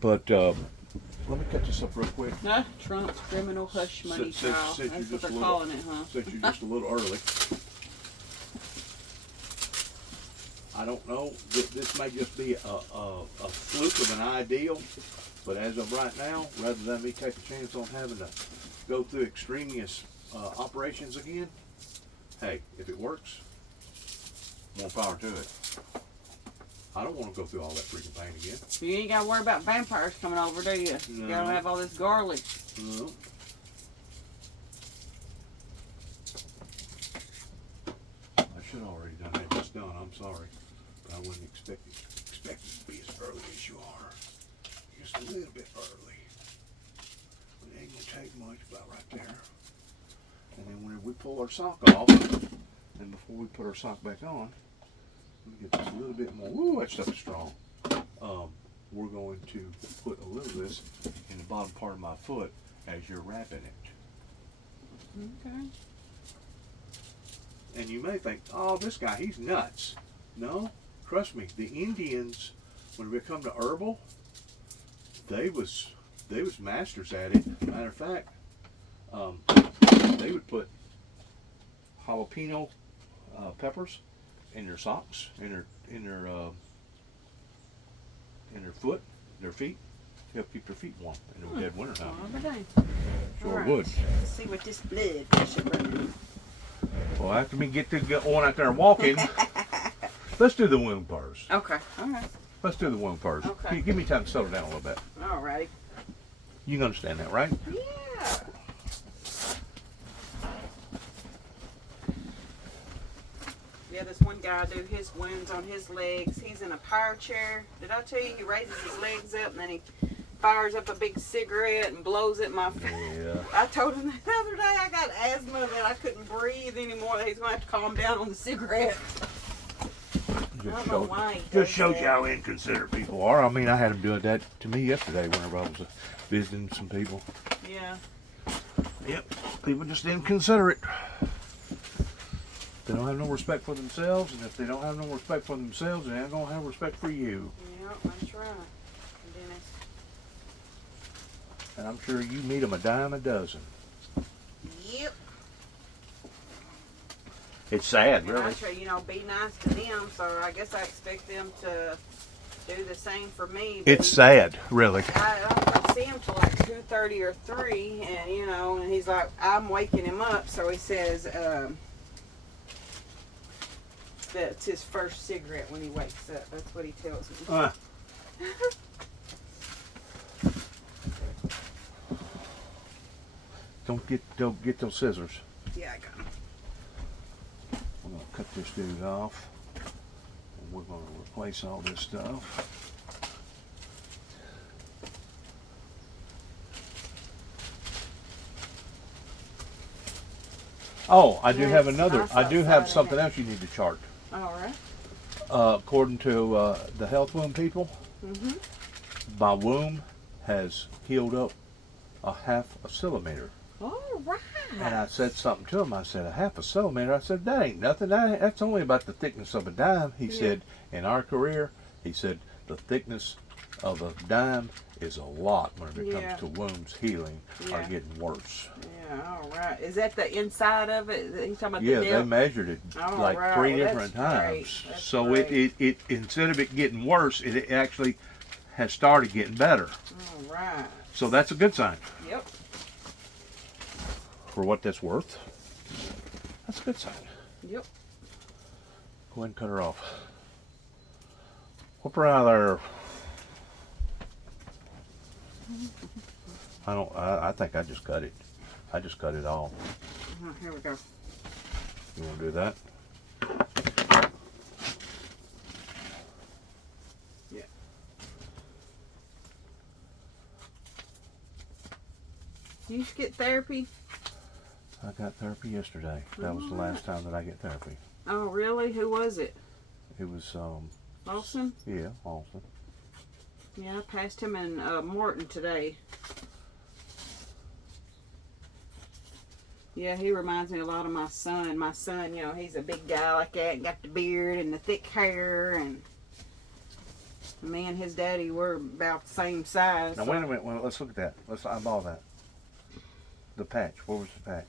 But let me cut this up real quick. Nah, Trump's criminal hush money trial. That's what they're calling it, huh? Since you're just a little early. I don't know. This may just be a fluke of an ideal, but as of right now, rather than me take a chance on having to go through extraneous operations again, hey, if it works, more power to it. I don't want to go through all that freaking pain again. You ain't got to worry about vampires coming over, do you? No. You gotta have all this garlic. No. I should have already done that. It's done. I'm sorry. But I wasn't expecting it to be as early as you are. Just a little bit early. But it ain't going to take much, about right there. And then whenever we pull our sock off, and before we put our sock back on, we get just a little bit more. Woo, that stuff is strong. We're going to put a little of this in the bottom part of my foot as you're wrapping it. Okay. And you may think, oh, this guy, he's nuts. No, trust me, the Indians, when we come to herbal, they was masters at it. Matter of fact, they would put jalapeno peppers in their socks, in their foot, their feet, to help keep their feet warm in the dead winter time. Sure would. Let's see what this blood pressure running. Well, after we get to going out there and walking, let's do the wound first. Okay. All right. Let's do the wound first. Okay. Give me time to settle down a little bit. All righty. You can understand that, right? Yeah. Yeah, this one guy do his wounds on his legs. He's in a power chair. Did I tell you he raises his legs up and then he fires up a big cigarette and blows it in my face? Yeah. I told him the other day I got asthma that I couldn't breathe anymore. He's going to have to calm down on the cigarette. Just shows you how inconsiderate people are. I mean, I had him doing that to me yesterday whenever I was visiting some people. Yeah. Yep. People just inconsiderate. They don't have no respect for themselves, and if they don't have no respect for themselves, they ain't gonna have respect for you. Yeah, that's right. Dennis. And I'm sure you meet them a dime a dozen. Yep. It's sad, and really. I try, be nice to them, so I guess I expect them to do the same for me. It's sad, really. I don't see him till like 2:30 or 3, and and he's like, I'm waking him up, so he says that's his first cigarette when he wakes up. That's what he tells me. Don't get those scissors. Yeah, I got him. I'm gonna cut this dude off, and we're gonna replace all this stuff. Oh, I do have another. Nice I do have outside, something else you need to chart. All right. According to the health womb people, my womb has healed up a half a centimeter. All right. And I said something to him. I said, a half a centimeter? I said, that ain't nothing. That's only about the thickness of a dime. He said, in our career, he said, the thickness of a dime is a lot when it comes to wombs healing are getting worse. Yeah, all right. Is that the inside of it? He's talking about Yeah, the they measured it like 3 different times. So it instead of it getting worse, it actually has started getting better. All right. So that's a good sign. Yep. For what that's worth, that's a good sign. Yep. Go ahead and cut her off. Whoop her out of there. I think I just cut it. I just cut it all. Here we go. You want to do that? Yeah. You should get therapy. I got therapy yesterday. That was the last time that I get therapy. Oh, really? Who was it? It was Austin? Yeah, Austin. Yeah, I passed him in Morton today. Yeah, he reminds me a lot of my son. My son, he's a big guy like that, and got the beard and the thick hair, and Me and his daddy were about the same size. Now wait a minute. Well, let's look at that. Let's eyeball that. The patch. Where was the patch?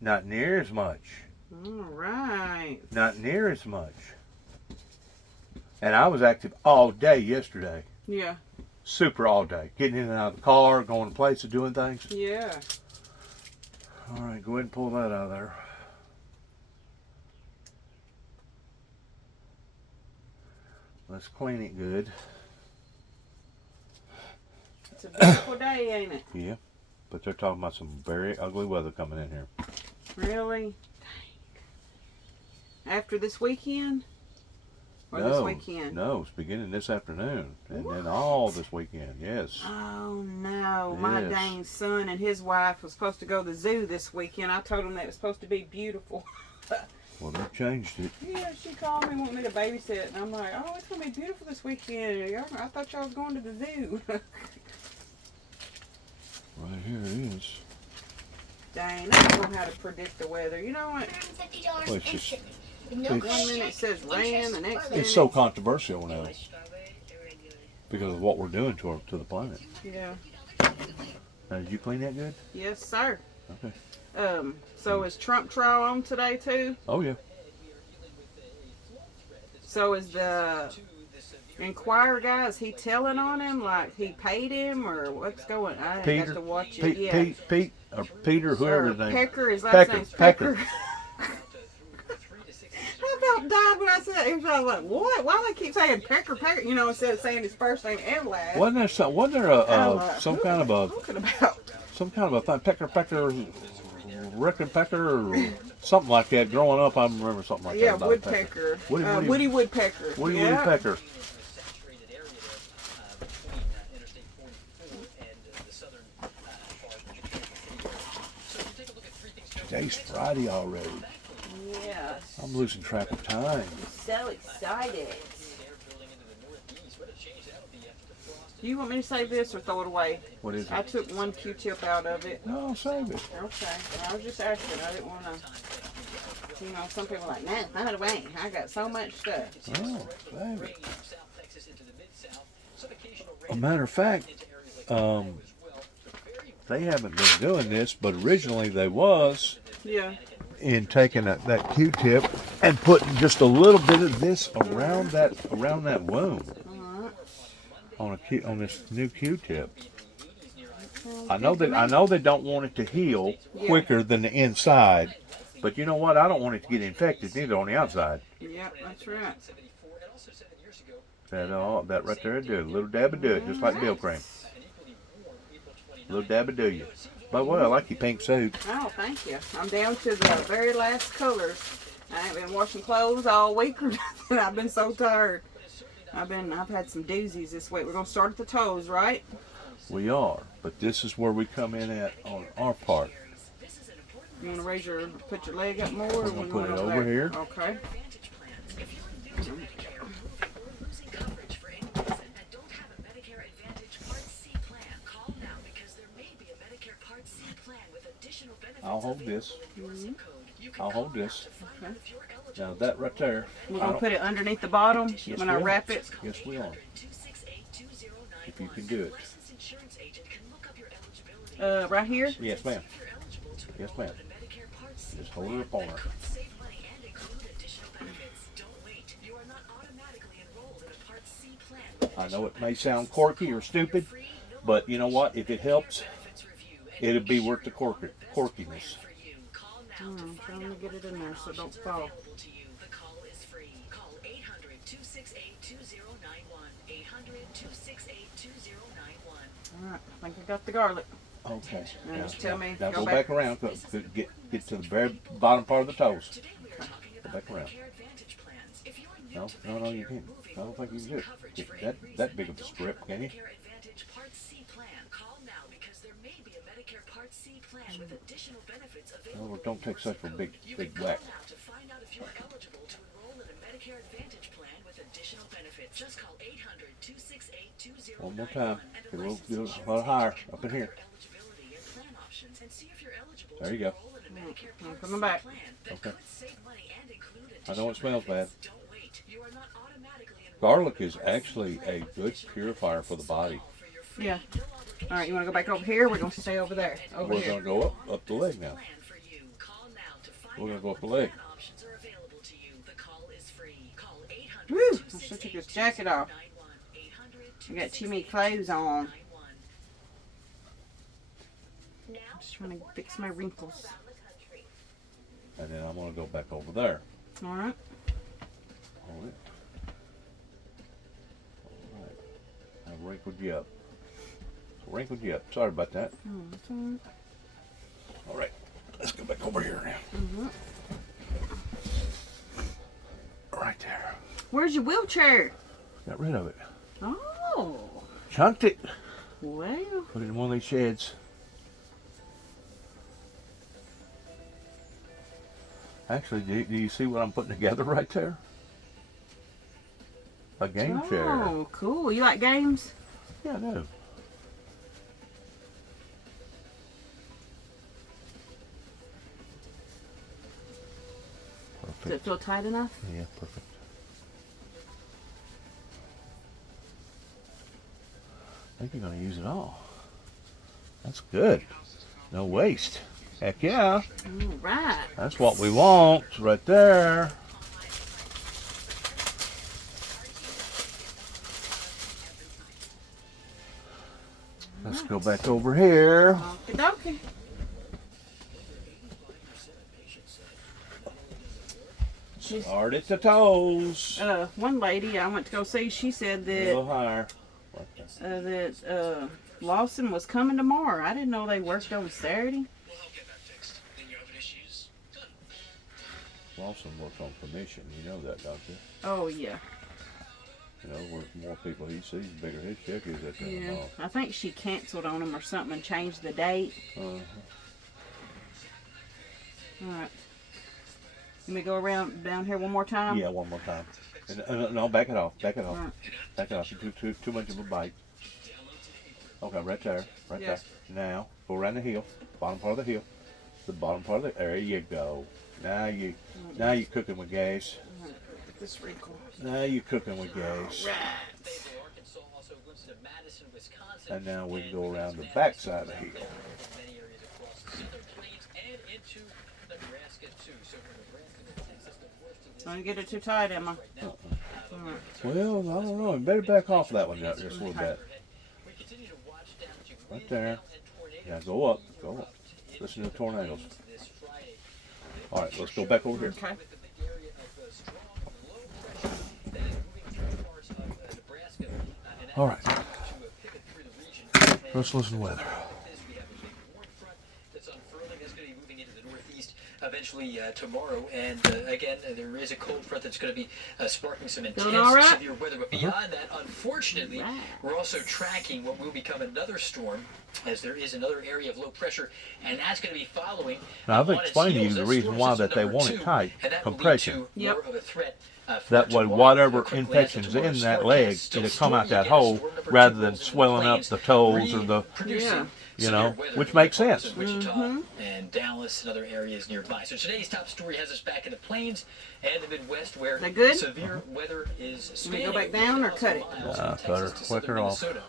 Not near as much. All right. Not near as much. And I was active all day yesterday. Yeah. Super all day. Getting in and out of the car, going to places, doing things. Yeah. All right, go ahead and pull that out of there. Let's clean it good. It's a beautiful day, ain't it? Yeah. But they're talking about some very ugly weather coming in here. Really? Dang. After this weekend? Or No, this weekend? no, it's beginning this afternoon. And then all this weekend, yes. Oh no, my Yes. dang son and his wife was supposed to go to the zoo this weekend. I told them that it was supposed to be beautiful. Well, they changed it. Yeah, she called me, wanted me to babysit, and I'm like, oh, it's gonna be beautiful this weekend. I thought y'all was going to the zoo. Right here it is. Dang, I don't know how to predict the weather. You know what? $150 Well, it's just- instantly. With no it's- One minute it says rain, the next minute. It's so controversial now because of what we're doing to the planet. Yeah. Now, did you clean that good? Yes, sir. Okay. So is Trump trial on today too? Oh, yeah. So is the Inquirer guy, is he telling on him like he paid him or what's going on? I didn't Peter, get to watch it. Pete, Yeah. Pete, or Peter, whoever his name is. Pecker, his last Pecker, name's Pecker. Pecker. I about died when I said it. I was like, what? Why do they keep saying Pecker, Pecker? You know, instead of saying his first name and last. Wasn't there some kind of a Talking about? thing, Pecker, Rick Pecker, or something like that. Growing up, I remember something like Yeah, that. about Woodpecker. Woody Woodpecker. Woody Yeah. Pecker. Today's Friday already. Yes. I'm losing track of time. So excited. You want me to save this or throw it away? What is I it? took one Q-tip out of it. No, save it. Okay. I was just asking. I didn't want to. You know, some people are like, nah, throw it away. I got so much stuff. Oh, save it. A matter of fact, they haven't been doing this, but originally they was Yeah. in taking that Q-tip and putting just a little bit of this around that wound on this new Q-tip. I know they don't want it to heal quicker than the inside, but you know what? I don't want it to get infected neither on the outside. Yep, that's right. That right there, do a little dab of do it, just like Bill cream. A little dab of do you. By the way, I like your pink suit. Oh, thank you. I'm down to the very last colors. I ain't been washing clothes all week or nothing. I've been so tired. I've had some doozies this week. We're gonna start at the toes, right? We are, but this is where we come in at on our part. You wanna put your leg up more? Or We're gonna we put it wanna over here. Okay. I'll hold this. I'll hold this. Okay. Now that right there. We're I gonna don't- put it underneath the bottom Yes, when we I are. wrap it. Yes, we are. If you can do it. Right here. Yes, ma'am. Yes, ma'am. Just hold it up on her. I know it may sound quirky or stupid, but you know what? If it helps, it'll be worth the quirkiness. I'm trying to get it in there so it don't fall. Alright, I think I got the garlic. Okay. Now just tell me. Now go go back around. Get to the very bottom part of the toes. Go back around. No, you can't. I don't think you can do it. Get that big of a strip, can you? Oh, don't take such a big whack. One more time. Get a little higher up in here. There you go. I'm coming back. Okay. I know it smells bad. Garlic is actually a good purifier for the body. Yeah. All right, you want to go back over here? We're going to stay over there. Over We're here. going to go up the leg now. We're going to go up the leg. Woo! I should take this jacket off. I got too many clothes on. I'm just trying to fix my wrinkles. And then I'm going to go back over there. All right. Hold it. All right. I wrinkled you up. Wrinkled you up. Sorry about that. Oh, that's all right. All right. Let's go back over here now. Mm-hmm. Right there. Where's your wheelchair? Got rid of it. Oh. Chunked it. Well. Put it in one of these sheds. Actually, do you see what I'm putting together right there? A game chair. Oh, cool. You like games? Yeah, I do. Does it Perfect. feel tight enough? Yeah, perfect. I think you're going to use it all. That's good. No waste. Heck yeah. All right. That's what we want right there. Let's go back over here. Okie dokie. She's, Start at the toes. one lady I went to go see, she said A that little higher. Lawson was coming tomorrow. I didn't know they worked on Saturday. We'll help get that fixed. Then your oven issues. Done. Lawson works on commission. You know that, don't you? Oh yeah. You know, the more people he sees, the bigger his check is at the end of the Yeah. month. I think she canceled on him or something and changed the date. Uh-huh. All right. Let me go around down here one more time. Yeah, one more time. No, back it off. Back it off. Alright. Back it off. Too much of a bite. Okay, right there. Right Yeah. there. Now, go around the heel. Bottom part of the heel. The bottom part of the. There you go. Now you're cooking with gas. Get this wrinkle. Now you're cooking with gas. Right. Arkansas, also glimpses of Madison, Wisconsin. And now we can go around the back side of the heel. Many areas across the southern plains and into Nebraska too. So for Nebraska, the Texas, the worst of this. Don't get it too tight, Emma. Right now. Alright. Well, I don't know. You better back off that one just a little bit. We continue to watch down to Right there. wind, hail, and tornadoes. Yeah, go up. Go up. Listen to the tornadoes. This Friday. All right, let's go back over here. Okay. With the big area of strong low pressure that is moving through parts of Nebraska. And that All right. is to pivot through the region. Let's listen to weather. We have a big warm front that's unfurling. That's going to be moving into the northeast eventually tomorrow. And again, there is a cold front that's going to be sparking some intense Doing all right? severe weather. But beyond that, unfortunately, Right. we're also tracking what will become another storm, as there is another area of low pressure, and that's going to be following. Now, I've on its explained to you heels, the that's reason storm why system that they number want it 2, tight, and that will lead compression. to Yep. more of a threat, for That way, tomorrow. whatever Quickly, infection's after in tomorrow's that forecast, leg, still it'll come out stormy that again. hole Storm number rather 2 than rolls into swelling up plains, the toes or the. producing Yeah. You know, severe weather which in makes parts sense. of Wichita and Dallas and other areas nearby. So today's top story has us back in the plains and the Midwest, where That good? severe weather is me spanning go back down or cut it? 1,000 miles Cut from her. Texas to Whack her southern off. Minnesota.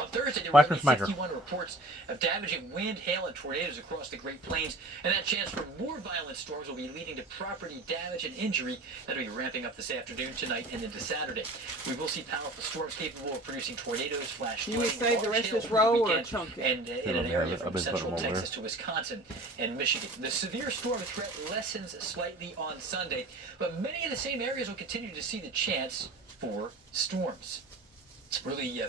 On Thursday, there were Whacker only smacker. 51 reports of damaging wind, hail, and tornadoes across the Great Plains, and that chance for more violent storms will be leading to property damage and injury that will be ramping up this afternoon, tonight, and into Saturday. We will see powerful storms capable of producing tornadoes, flash You want flooding, to save the large rest of hail this over the roll or weekend, chunk it? and in Let an me have area it. from I've been putting central them over Texas to Wisconsin and Michigan. The severe storm threat lessens slightly on Sunday, but many of the same areas will continue to see the chance for storms. Really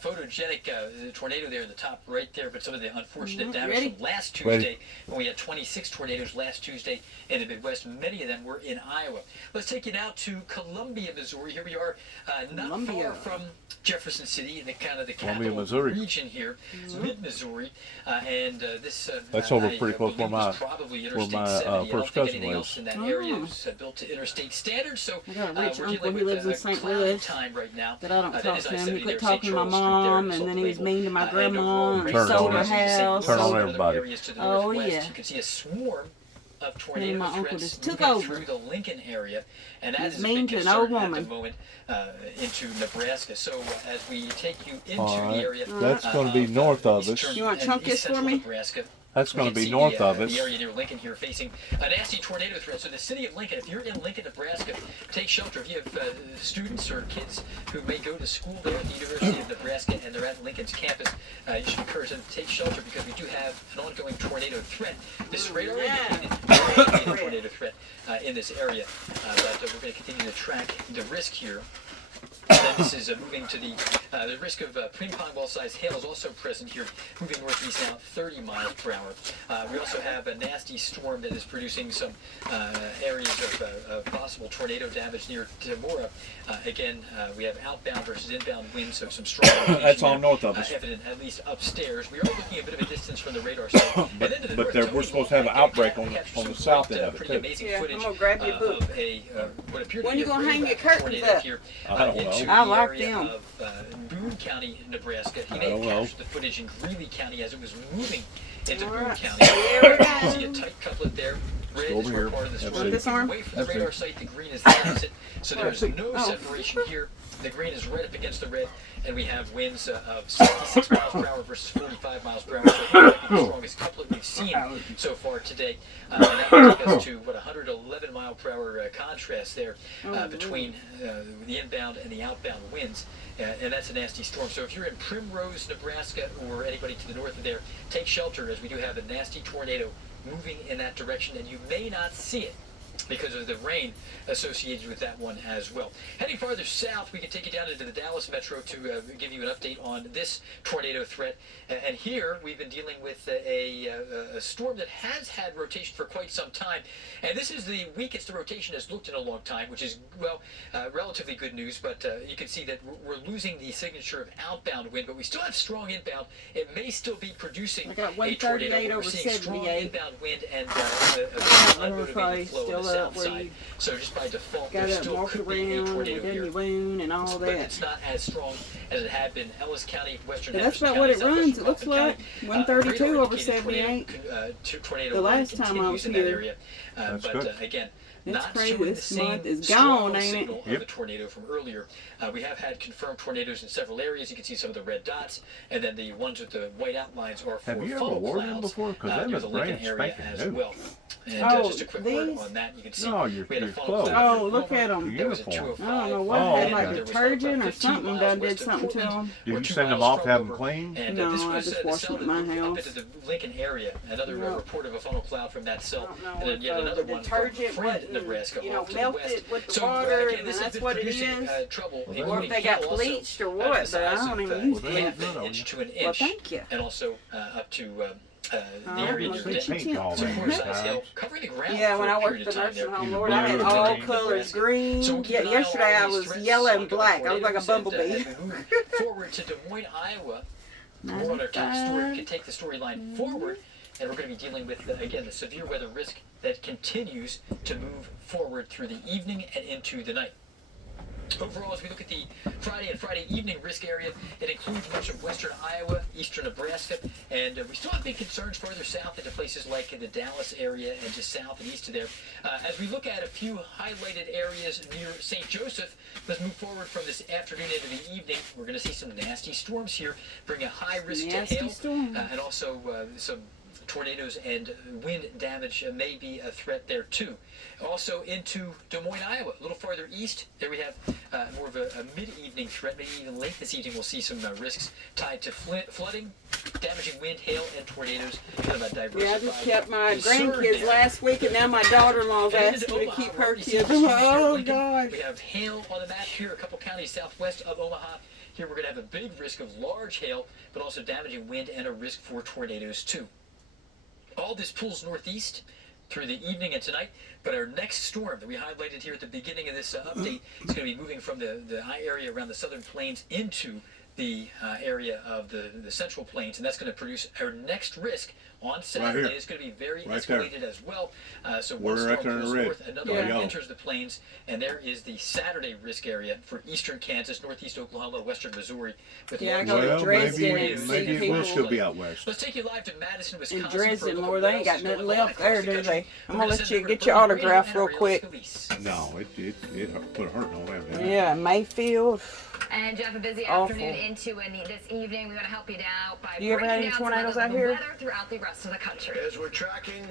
photogenic tornado there in the top right there, but some of the unfortunate damage Ready? from last Ready. Tuesday when we had 26 tornadoes last Tuesday in the Midwest. Many of them were in Iowa. Let's take you now to Columbia, Missouri. Here we are, not Columbia. far from Jefferson City in the kind of the Columbia, capital Missouri. region here, mid-Missouri, and this That's over I pretty close believe where was my- probably where Interstate my, 70. I don't first think cousin anything lives. else in that Oh. area is built to interstate standards. So I got a rich we're uncle. dealing He with lives in a St. cloudy Louis. time right now. But I don't That talk is to him. He I-70 quit there, talking St. to my Charles Street there, mom, sold and then the he was label. mean to my And grandma, overall, and he Turn sold on her everybody. house. Turn on sold- everybody. Areas to the Oh, northwest. yeah. You can see a swarm of tornado my uncle threats just took moving over. through the Lincoln area, and that He's is a mean big to an old concern at woman. the moment into Nebraska. So as we take you into All the right. area, That's gonna be north of us. eastern You wanna and chunk east this for central me? Nebraska. That's We going to can be see north the, of us. the area near Lincoln here facing a nasty tornado threat. So the city of Lincoln, if you're in Lincoln, Nebraska, take shelter. If you have students or kids who may go to school there at the University of Nebraska and they're at Lincoln's campus, you should encourage them to take shelter because we do have an ongoing tornado threat. This is radar indicated tornado threat in this area, but we're going to continue to track the risk here. And then this is moving to the risk of ping pong ball sized hail is also present here, moving northeast now 30 miles per hour. We also have a nasty storm that is producing some areas of possible tornado damage near Temora. Again, we have outbound versus inbound winds, so some strong That's all there, north of us. evident at least upstairs. We are looking a bit of a distance from the radar site. And then to the north, we're Tony supposed to have an Hawk outbreak on captured the some south great, end of it, pretty too. amazing Yeah, I'm footage gonna grab your book. of a what appeared to When be you a gonna very hang your rapid curtains tornado up? here I don't into know. I the like area them. of Boone County, Nebraska. He I may have don't know. captured the footage in Greeley County as it was moving into All Boone right. County. Here we You can see a go. tight couplet there. Red Over is here. where part of the That's storm it. This arm? away from the That's radar it. site. The green is the opposite. So there's That's it. no Oh. separation here. The green is right up against the red, and we have winds of 66 miles per hour versus 45 miles per hour. So it might be the strongest couplet we've seen so far today. And that will take us to, 111 mile per hour contrast there between the inbound and the outbound winds. And that's a nasty storm. So if you're in Primrose, Nebraska, or anybody to the north of there, take shelter as we do have a nasty tornado moving in that direction, and you may not see it because of the rain associated with that one as well. Heading farther south, we can take you down into the Dallas metro to give you an update on this tornado threat. And here we've been dealing with a storm that has had rotation for quite some time. And this is the weakest the rotation has looked in a long time, which is, well, relatively good news. But you can see that we're losing the signature of outbound wind, but we still have strong inbound. It may still be producing I got a 138 tornado. We're over seeing strong 78. inbound wind and Probably unmotivated flow on still the up south where side. you So just by default, got there to still walk could be a around tornado and then here. you wound and all But that. it's not as strong as it had been. Ellis County, Western Yeah, that's Henderson about what County, it runs. Southwestern It looks Kaufman like County. 132 Radar over indicated 78. Tornado The last warning time I was continues in that here. area. That's But good. again, It's not crazy. showing the This same month is strong gone, ain't it? signal of Yep. a tornado from earlier. We have had confirmed tornadoes in several areas. You can see some of the red dots, and then the ones with the white outlines are for Have you ever funnel worn them clouds before? 'Cause they near look the Lincoln brand area spanking as new. well. And Oh, just a quick word these? on that. You can see No, your we had a funnel clothes. cloud. Oh, look at 'em. There was a Uniform. 205. I don't know what Oh, had okay. like There was detergent or 15 something miles done west did of something to Portland. them. Do We're you 2 send them miles off to have them from clean? And No, this I was just the wash cell them that at my moved up house. into the Lincoln area. Another No. report of a funnel cloud from that I cell, don't know and then if yet another one from detergent Friend, wasn't, Nebraska, you know, off to the west. melted with the So water, again, and this has that's been what it producing is. trouble, Or Or if including they got hail also, bleached or the what, but I size don't of, even use Well, that. they- half an inch to an Well, inch, thank you. and also up to the Oh, area look near at Denton. you. Paint all So that quarter size guys. hail covering the ground Yeah, for when a I worked period at of the time there. nursing home, Either Lord, I had blue or all green. colors So green. we'll keep Yeah, an eye on yesterday I all these was threats, yellow and ongoing black. I was like a tornadoes, and, bumblebee. as we move forward to Des Moines, Iowa, more on our top story can take the storyline forward, and we're going to be dealing with, again, the severe weather risk that continues to move forward through the evening and into the night. Overall, as we look at the Friday and Friday evening risk area, it includes much of western Iowa, eastern Nebraska, and we still have big concerns farther south into places like the Dallas area and just south and east of there. As we look at a few highlighted areas near St. Joseph, let's move forward from this afternoon into the evening. We're going to see some nasty storms here, bring a high risk Nasty to hail, storms. and also some tornadoes and wind damage may be a threat there too. Also into Des Moines, Iowa, a little farther east, there we have more of a mid-evening threat. Maybe even late this evening we'll see some risks tied to flooding, damaging wind, hail, and tornadoes. Kind of a diversified Yeah, I just kept my concern grandkids there. last week, and now my daughter-in-law's And asked into me to Omaha, keep where her we see kids. storms near Oh, Lincoln. gosh. We have hail on the map here, a couple counties southwest of Omaha. Here we're going to have a big risk of large hail, but also damaging wind and a risk for tornadoes too. All this pulls northeast through the evening and tonight, but our next storm that we highlighted here at the beginning of this update is going to be moving from the high area around the southern plains into the area of the Central Plains, and that's going to produce our next risk on Saturday. here. It's going to be very Right there. escalated as well. So We're one right storm there in goes the red. north, another Yeah. one enters the plains, and there is the Saturday risk area for eastern Kansas, northeast Oklahoma, western Missouri. With Yeah, I lows go to Well, Dresden maybe, and see maybe it will people. still be out west. Let's take you live to Madison, Wisconsin. In for a Dresden, look at Lord, what they ain't else got is nothing going on left there, across the do country. they? We're I'm gonna let send you it over get to your Bernie autograph Reed real and quick. Ariel Scalise. No, it put a hurt on them. Didn't it? Yeah, Mayfield. And Jeff, a busy Awful. afternoon into this evening. We want to help you out by You ever had breaking any down some of tornadoes the out here? weather throughout the rest of the country. As we're tracking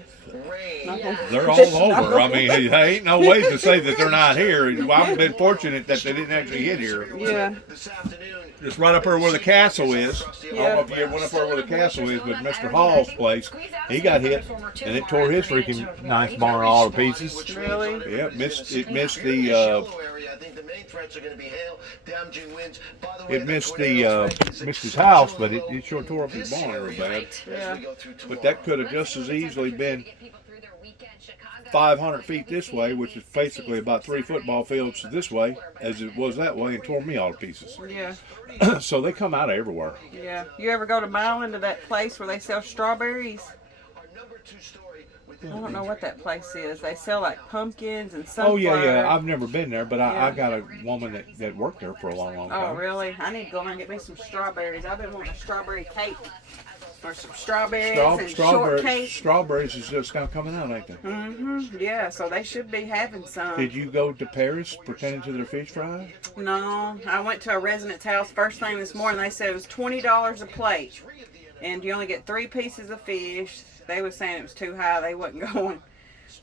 rain. Nothing. They're all over. I mean, there ain't no way to say that they're not here. I've been fortunate that they didn't actually hit here. Yeah. This afternoon. Just right up there where the castle is. I don't know if you ever went up there where the castle is, but Mr. Hall's place, he got hit, and it tore his freaking nice barn all to pieces. Really? Yeah, it missed the Shallow area, I think the main threats are going to be hail, damaging winds. By the way, it the missed tornado threat is missed his house, but it exceptionally sure tore up his low barn real this bad. area as Yeah. we go through But that tomorrow. could have just as easily been 500 feet this way, which is basically about 3 football fields this way, as it was that way, and tore me all to pieces. Yeah, So they come out of everywhere. yeah. You ever go to Milan to that place where they sell strawberries? Our number 2 story with I don't know what that place is. They sell like pumpkins and sunflower. Oh yeah. I've never been there, but I Yeah. got a woman that worked there for a long Oh, time. really? I need to go in and get me some strawberries. I've been wanting a strawberry cake. Or some strawberries and shortcake. Strawberries is just now coming out, ain't they? Mm-hmm. Yeah, so they should be having some. Did you go to Paris pretending to their fish fry? No, I went to a resident's house first thing this morning. They said it was $20 a plate, and you only get 3 pieces of fish. They were saying it was too high. They wasn't going,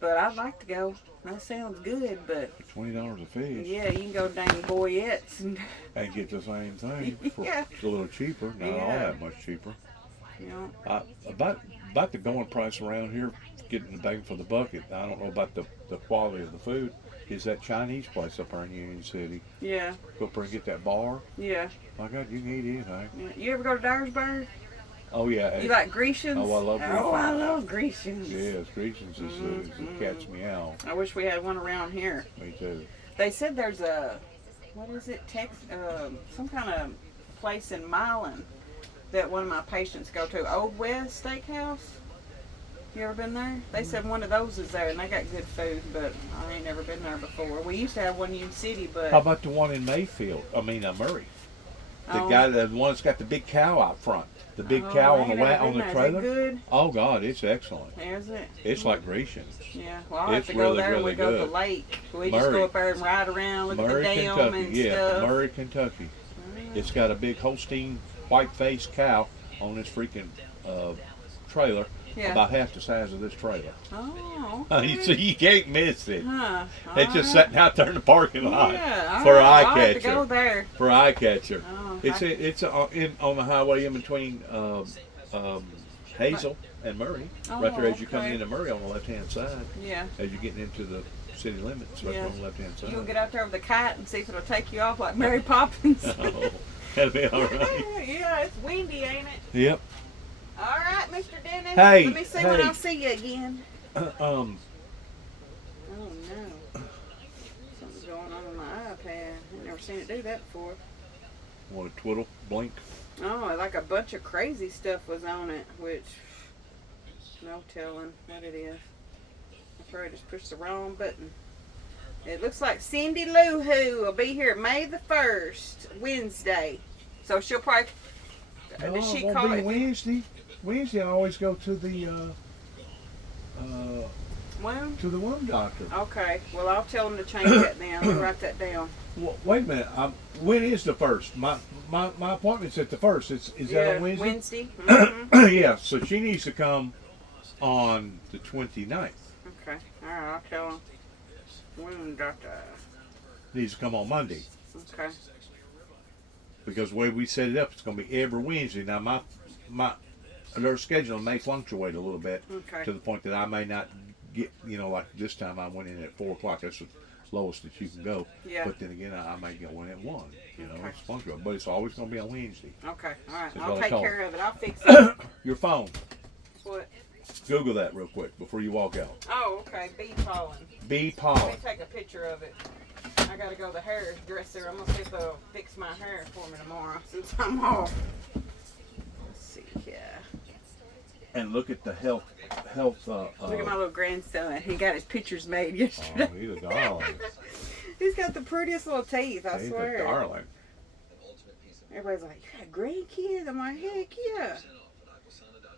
but I'd like to go. That sounds good, but $20 a fish. yeah, you can go to dang Boyette's and And get the same thing for Yeah. a little cheaper. Not all Yeah. that much cheaper. you know. About the going price around here, getting the bang for the bucket. I don't know about the quality of the food. Is that Chinese place up there in Union City? Yeah, Go up there and get that bar. yeah. My God, you can eat anything. Yeah. You ever go to Dyersburg? Oh yeah. You like Grecians? Oh, I love Oh, Grecians. I love Grecians. Yes, Grecians is the cat's meow. I wish we had one around here. Me too. They said there's a, what is it, some kind of place in Milan that one of my patients go to, Old West Steakhouse. You ever been there? They said one of those is there, and they got good food, but I ain't never been there before. We used to have one in Union City, but How about the one in Mayfield? Murray. The Oh. the one that's got the big cow out front. The big cow on the on the Is it trailer. good? Oh God, it's excellent. Is it? It's like Grecians. Yeah. Well, I'll have It's to go really, there when we really go to good. the lake. We just Murray. go up there and ride around, look at Murray, the dam Kentucky. and Yeah, stuff. Murray, Kentucky. It's got a big Holstein white-faced cow on this freaking trailer, Yeah. about half the size of this trailer. Oh. So you can't miss it. Huh. It's just Alright. sitting out there in the parking lot Yeah, for alright. eye I'll have to catcher. go there. For eye catcher. Oh, It's on the highway in between Hazel and Murray, right there as you come okay. into Murray on the left-hand side, Yeah. as you're getting into the city limits, right Yeah. there on the left-hand side. You'll get out there with a kite and see if it'll take you off like Mary Poppins. Oh, that'll be all right. Yeah, it's windy, ain't it? Yep. All right, Mr. Dennis. Hey, Let me see when hey. I'll see you again. Oh no. Something's going on my iPad. I've never seen it do that before. Want to twiddle, blink? Oh, like a bunch of crazy stuff was on it, which no telling what it is. I probably just pushed the wrong button. It looks like Cindy Lou Who will be here May the 1st, Wednesday. So she'll probably. No, Did she it won't call be it? Wednesday. Wednesday, I always go to the Well, worm doctor. okay. Well, I'll tell them to change that then. I'll write that down. Well, wait a minute. When is the first? My appointment's at the first. Is that on Wednesday? Wednesday. Mhm. Yeah. So she needs to come on the 29th. Okay. All right. I'll tell them. Wound doctor. Needs to come on Monday. Okay. Because the way we set it up, it's going to be every Wednesday. Now, their schedule may fluctuate a little bit Okay. to the point that I may not get, like this time I went in at 4 o'clock. That's the lowest that you can go. Yeah. But then again, I may go in at 1. Okay. It's fluctuating. But it's always going to be on Wednesday. Okay. All right. That's I'll what I take call care of it. I'll fix it. Your phone. What? Google that real quick before you walk out. Oh, okay. Bee pollen. Bee Let pollen. me take a picture of it. I I gotta go to the hairdresser. I'm gonna see if they'll fix my hair for me tomorrow since I'm off. Let's see here. And look at the health. Look at my little grandson. He got his pictures made yesterday. Oh, he's a darling. He's got the prettiest little teeth, I He's swear. a darling. Everybody's like, you got grandkids? I'm like, heck yeah.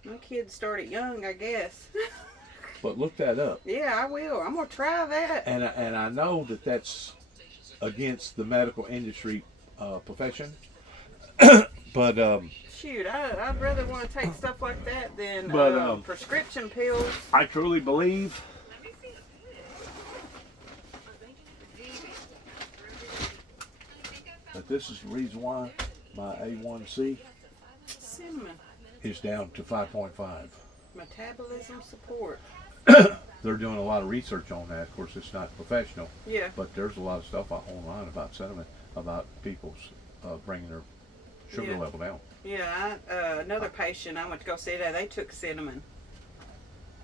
My kids started young, I guess. But look that up. Yeah, I will. I'm gonna try that. And I know that that's against the medical industry profession. But Shoot, I'd rather want to take stuff like that than But, prescription pills. I truly believe that this is the reason why my A1C Cinnamon. is down to 5.5. Metabolism support. They're doing a lot of research on that. Of course, it's not professional, Yeah. but there's a lot of stuff online about cinnamon, about people's bringing their sugar Yeah. level down. Yeah, another patient I went to go see that, they took cinnamon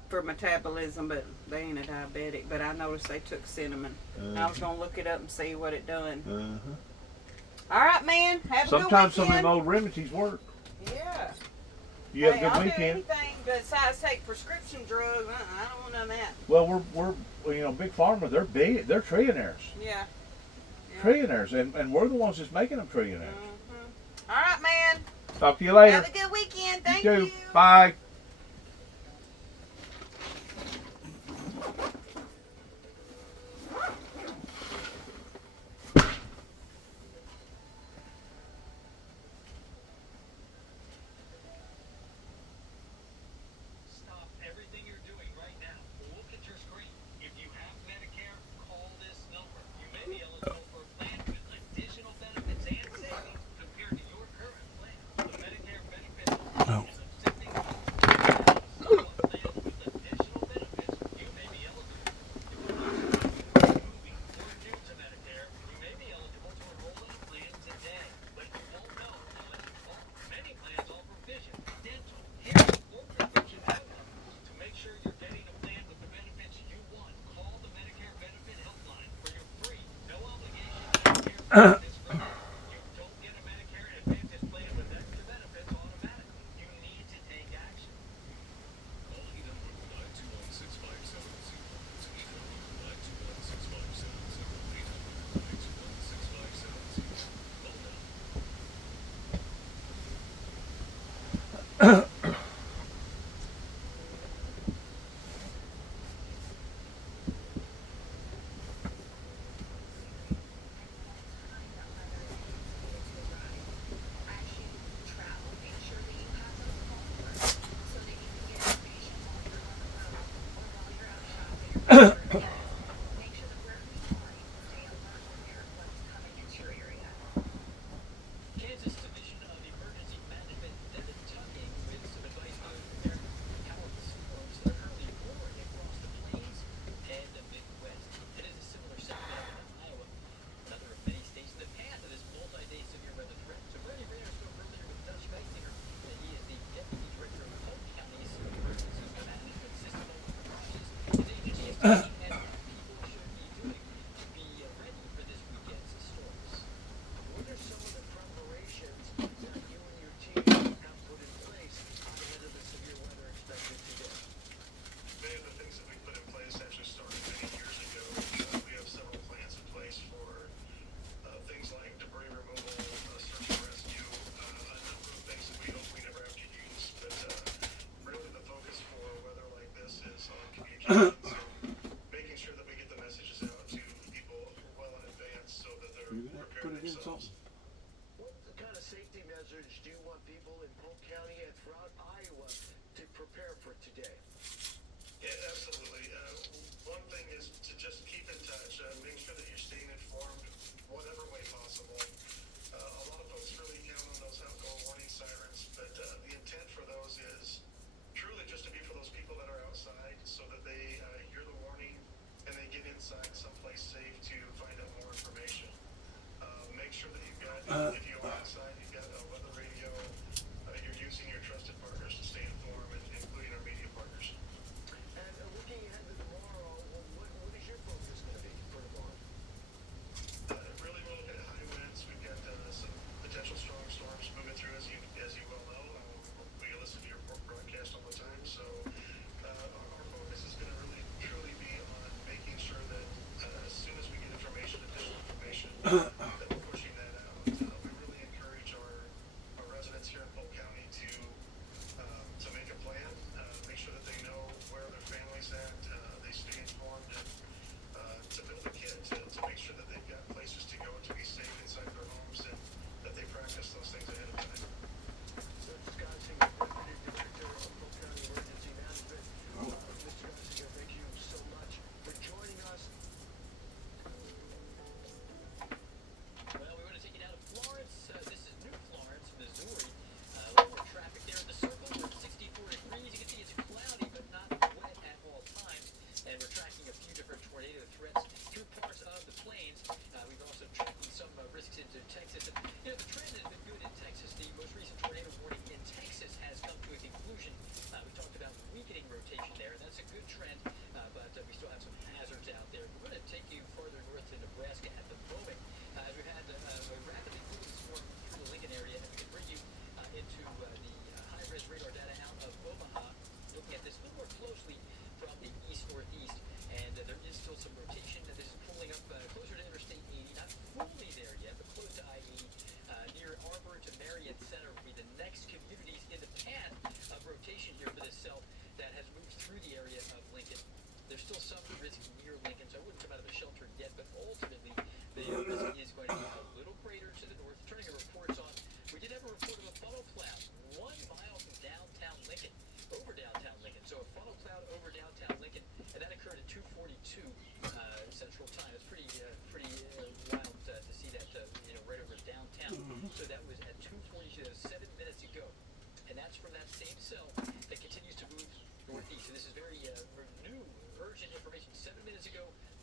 for metabolism, but they ain't a diabetic. But I noticed they took cinnamon. And I was going to look it up and see what it done. Uh-huh. All right, man. Have a Sometimes good some of weekend. them old remedies work. Yeah. You have Hey, a good I'll do weekend. anything besides take prescription drugs. I don't want none of that. Well, we're big pharma. They're big. They're trillionaires. Yeah. Trillionaires, and we're the ones that's making them trillionaires. Mm-hmm. All right, man. Talk to you later. Have a good weekend. Thank you too. you. Bye. Stop everything you're doing right now. Look at your screen. If you have Medicare, call this number. You may be eligible for a plan with additional benefits and savings compared to your current plan. The Medicare benefit is a sifting plans with additional benefits. You may be eligible. If you're not moving or new to Medicare, you may be eligible to enroll in a plan today. But you won't know unless you call. Many plans offer vision, dental, hearing, or prescription outcomes. To make sure you're getting a plan with the benefits you want, call the Medicare Benefit Helpline for your free, no obligation Medicare benefits for now. You don't get a Medicare Advantage plan with extra benefits automatically. You need to take action. Calling number 921-657-0. Kansas Division of Emergency Management Devin Tucking with some advice on powerful storms that are currently roaring across the plains and the Midwest. It is a similar scenario in Iowa, another of many states in the path of this multi-day severe weather threat. So Bernie Rayner spoke earlier with Dutch Geisinger, and he is the Deputy Director of Polk County's Emergency Management System of Precautions. His agency is taking and people should be doing to be ready for this weekend's storms. What are some of the preparations that you and your team have put in place ahead of the severe weather expected today? Many of the things that we put in place actually started many years ago. We have several plans in place for things like debris removal, search and rescue, a number of things that we hope we never have to use. But really the focus for weather like this is on communication. So making sure that we get the messages out to people well in advance so that they're You're gonna have to put prepared it in themselves. something. What kind of safety measures do you want people in Polk County and throughout Iowa to prepare for today? Yeah, absolutely. One thing is to just keep in touch, make sure that you're staying informed whatever way possible. A lot of folks really count on those outgoing warning sirens, but the intent for those is truly just to be for those people that are outside so that they hear the warning and they get inside someplace safe to find out more information. Make sure that you've got, if you are outside, you've got a weather radio, you're using your trusted partners to stay informed, including our media partners. And looking ahead to tomorrow, what is your focus going to be for tomorrow?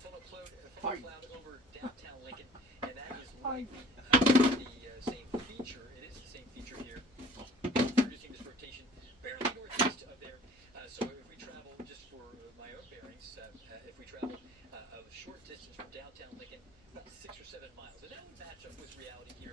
Phillips Load over downtown Lincoln, and that is likely